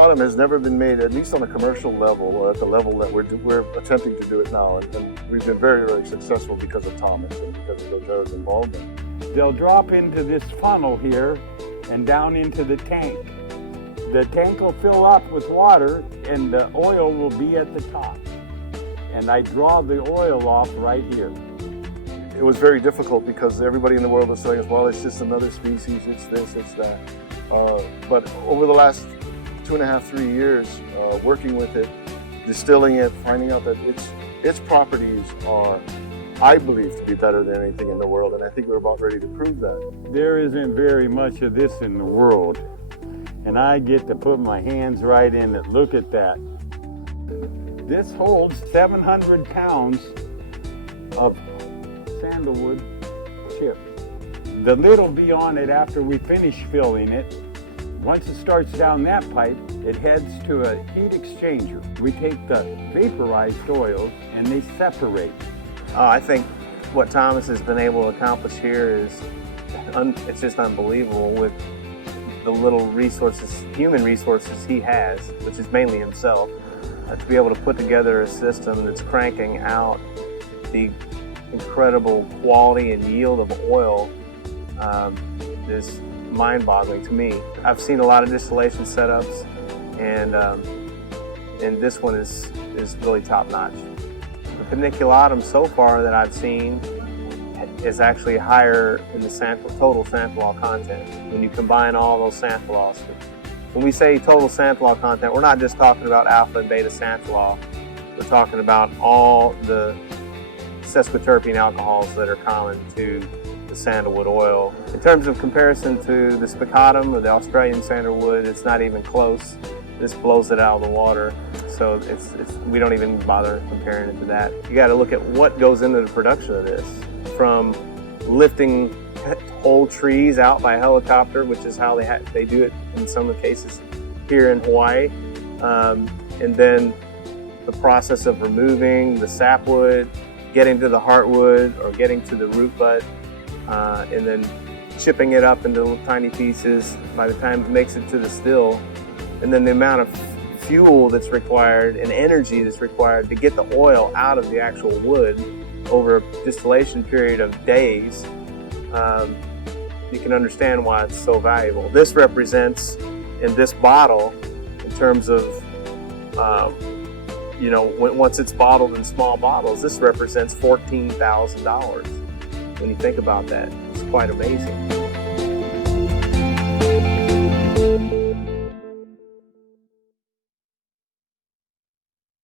Spicatum has never been made, at least on a commercial level, or at the level that we're attempting to do it now. And we've been very, very successful because of Thomas and because of Odor's involvement. They'll drop into this funnel here and down into the tank. The tank will fill up with water and the oil will be at the top. And I draw the oil off right here. It was very difficult because everybody in the world was saying, well, it's just another species, it's this, it's that. But over the last 2.5, 3 years, working with it, distilling it, finding out that its properties are, I believe, to be better than anything in the world, and I think we're about ready to prove that. There isn't very much of this in the world, and I get to put my hands right in it. Look at that. This holds 700 pounds of sandalwood chip. The lid will be on it after we finish filling it. Once it starts down that pipe, it heads to a heat exchanger. We take the vaporized oils and they separate. I think what Thomas has been able to accomplish here is, it's just unbelievable with the little resources, human resources he has, which is mainly himself, to be able to put together a system that's cranking out the incredible quality and yield of oil is mind-boggling to me. I've seen a lot of distillation setups, and this one is really top-notch. The paniculatum so far that I've seen is actually higher in the total santalol content when you combine all those santalols. When we say total santalol content, we're not just talking about alpha and beta santalol. We're talking about all the sesquiterpene alcohols that are common to the sandalwood oil. In terms of comparison to the Spicatum or the Australian sandalwood, it's not even close. This blows it out of the water, so we don't even bother comparing it to that. You got to look at what goes into the production of this, from lifting whole trees out by helicopter, which is how they do it in some of the cases here in Hawaii, and then the process of removing the sapwood, getting to the heartwood or getting to the root bud, and then chipping it up into little tiny pieces by the time it makes it to the still, and then the amount of fuel that's required and energy that's required to get the oil out of the actual wood over a distillation period of days. You can understand why it's so valuable. This represents, in this bottle, in terms of once it's bottled in small bottles, this represents $14,000. When you think about that, it's quite amazing.